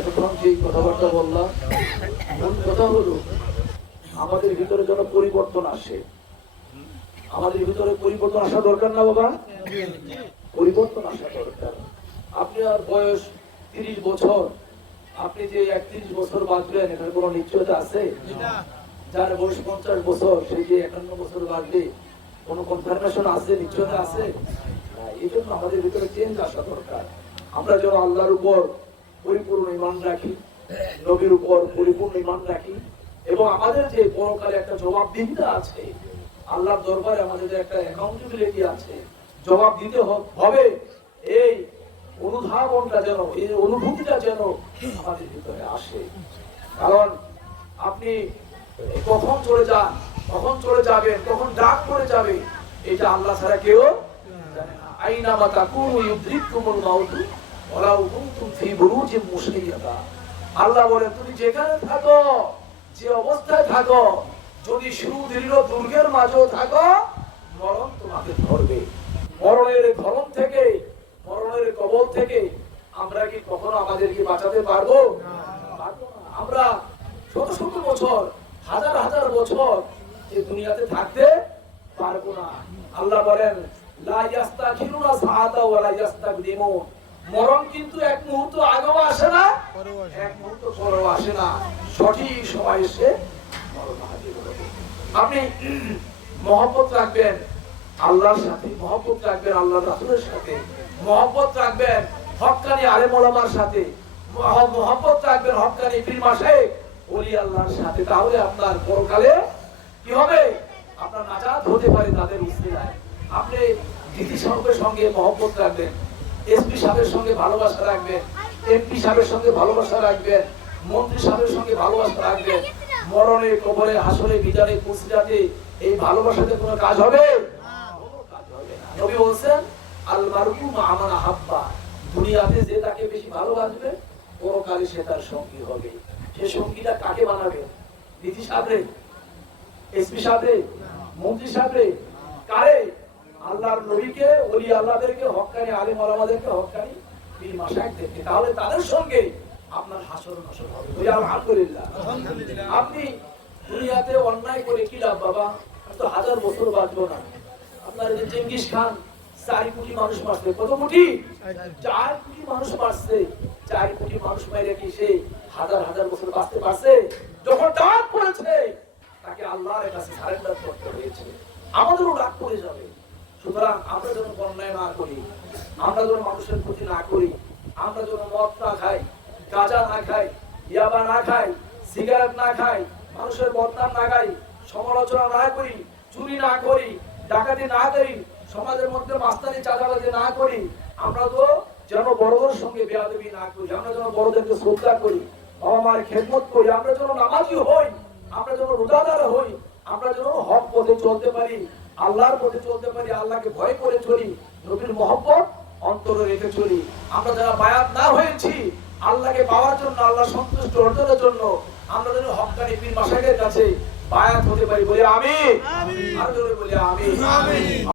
এতক্ষণ যে কথাবার্তা বললাম, মূল কথা হলো আমাদের ভিতরে যেন পরিবর্তন আসে। আমাদের ভিতরে পরিবর্তন আসা দরকার না বাবা? পরিবর্তন আসা দরকার। আপনি আর বয়স 30 বছর, আপনি যে 31 বছর বাঁচবেন এটার কোনো নিশ্চয়তা আছে? যার বয়স 50 বছর সে যে 51 বছর বাঁচবে কোনো কনফার্মেশন আছে, নিশ্চয়তা আছে? এই জন্য আমাদের ভিতরে চেঞ্জ আসা দরকার। আমরা যেন আল্লাহর উপর পরিপূর্ণ ঈমান রাখি, নবীর উপর পরিপূর্ণ ঈমান রাখি, এবং আমাদের যে পরকালে একটা জবাবদিহিতা আছে, আল্লাহর দরবারে আমাদের যে একটা অ্যাকাউন্টেবিলিটি আছে, জবাব দিতে হবে, এই অনুধাবনটা যেন, এই অনুভূতিটা যেন আমাদের ভিতরে আসে। কারণ আপনি কখন চলে যান, কখন চলে যাবেন, কখন ডাক পড়ে যাবে, এটা আল্লাহ ছাড়া কেউ জানে না। আইনামা তাকুনু ইউদরিকুমুল মাউত ওয়ালাউ কুনতুম ফি বুরুজিন মুশাইয়াদা। আল্লাহ বলেন তুমি যেখানে থাকো, যে অবস্থায় থাকো, যদি সুদৃঢ় দুর্গের মাঝেও থাকো, মরণ তোমাকে ধরবে। মরণের ধরন থেকে, মরণের কবল থেকে আমরা কি কখনো আমাদেরকে বাঁচাতে পারবো? আমরা শত শত বছর, হাজার হাজার বছর এই দুনিয়াতে থাকতে পারবো না। আল্লাহ বলেন লা ইয়াস্তাখিরুনা সাআতা ওয়া লা ইয়াস্তাকদিমুন। মরণ কিন্তু এক মুহূর্ত আগেও আসে না, এক মুহূর্ত পরেও আসে না, সঠিক সময় এসে মরণ হাজির হবে। আপনি মহব্বত রাখবেন আল্লাহর সাথে, মহব্বত রাখবেন আল্লাহর রাসূলের সাথে, মহব্বত রাখবেন হক্কানি আলেম ওলামার সাথে, মহব্বত রাখবেন হক্কানি পীর মাশায়েখ ওলি আল্লাহর সাথে। তাহলে আপনার পরকালে কি হবে? আপনার নাজাত হতে পারে তাদের উসিলায়। আপনি ডিসি সাহেবের সঙ্গে মহব্বত রাখবেন, এসপি সাহেবের সঙ্গে ভালোবাসা রাখবেন, এমপি সাহেবের সঙ্গে ভালোবাসা রাখবেন, মন্ত্রী সাহেবের সঙ্গে ভালোবাসা রাখবেন। মরণে, কবরে, হাসরে, বিজারে, কুসিরাতে এই ভালোবাসাতে কোনো কাজ হবে? কোনো কাজ হবে না। নবী বলেন আল মারউ মা মান আহাব্বা। দুনিয়াতে যে তাকে বেশি ভালোবাসবে পরকালে সে তার সঙ্গী হবে। সে সঙ্গীটা কাকে বানাবে? ডিসি সাহেবরে, এসপি সাহেবরে, মন্ত্রী সাহেবরে, কারে? আল্লাহর নবীকে, ওলি আল্লাহদেরকে, হক্কানি আলেম ওলামাদেরকে, হক্কানি পীর মাশায়েখদেরকে। তাহলে তাদের সঙ্গে আপনার হাসর নাসর হবে। আলহামদুলিল্লাহ। আপনি দুনিয়াতে অন্যায় করে কি লাভ বাবা? আমি তো 1000 বছর বাঁচবো না। আপনার যে চেঙ্গিস খান 4 কোটি মানুষ মারছে, কত কোটি? 4 কোটি মানুষ মারছে। 4 কোটি মানুষ মেরে কি সে হাজার হাজার বছর বাঁচতে পারছে? যখন ডাক পড়েছে তাকে আল্লাহর কাছে সারেন্ডার করতে হয়েছে। আমাদেরও ডাক পড়ে যাবে। সুতরাং আমরা যেন অন্যায় না করি, আমরা যেন মানুষের ক্ষতি না করি, আমরা যেন মদ না খাই, গাঁজা না খাই, ইয়াবা না খাই, সিগারেট না খাই, মানুষের বদনাম না গাই, সমালোচনা না করি, চুরি না করি, ডাকাতি না করি, সমাজের মধ্যে মাস্তানি চাঁদাবাজি না করি। আমরা তো যেন বড়দের সঙ্গে বেয়াদবি না করি, আমরা যেন বড়দেরকে শ্রদ্ধা করি, বাবা মায়ের খেদমত করি, আমরা যেন নামাজি হই, আমরা যেন রোজাদার হই, আমরা যেন হক পথে চলতে পারি, আল্লাহর পথে চলতে পারি, আল্লাহকে ভয় করে চলি, নবীর মহব্বত অন্তরে রেখে চলি। আমরা যারা বায়াত না হয়েছি আল্লাহকে পাওয়ার জন্য, আল্লাহ সন্তুষ্ট অর্জনের জন্য, আমরা যেন হক্কানি পীর মাশায়েখের কাছে বায়াত হতে পারি। বলি আমিন। আর জোরে বলি আমিন।